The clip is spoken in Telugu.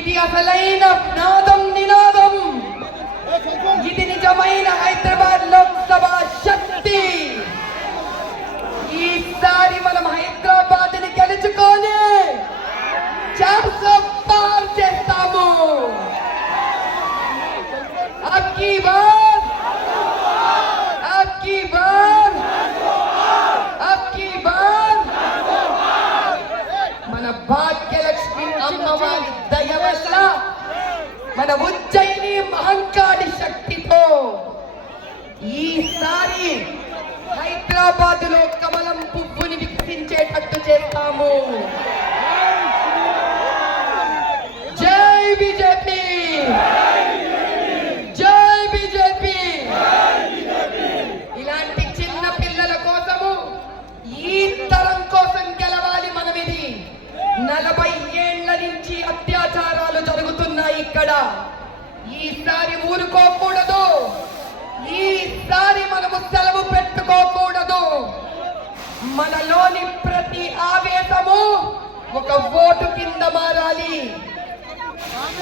ఇది అసలైన నినాదం. ఇది నిజమైన హైదరాబాద్ లోక్సభ శక్తి. ఈసారి మనం హైదరాబాద్ ని గెలుచుకొని 400 పార్ చేస్తాము. అబ్కీ బార్ మన భాగ్యలక్ష్మి అమ్మవారి దయ వల్ల, మన ఉజ్జయిని మహంకాళి శక్తితో ఈసారి హైదరాబాద్ లో కమలం పువ్వుని వికసించేటట్టు చేస్తాము. జై బీజేపీ, జై బీజేపీ. ఇలాంటి చిన్న పిల్లల కోసము, ఈ తరం కోసం గెలవాలి మనం. ఇది 40 ఏళ్ల నుంచి అత్యాచారాలు జరుగుతున్నాయి ఇక్కడ. ఈసారి ఊరుకోకూడదు. ఈసారి మనము సెలవు పెట్టుకోకూడదు. మనలోని ప్రతి ఆవేశము ఒక ఓటు కింద మారాలి.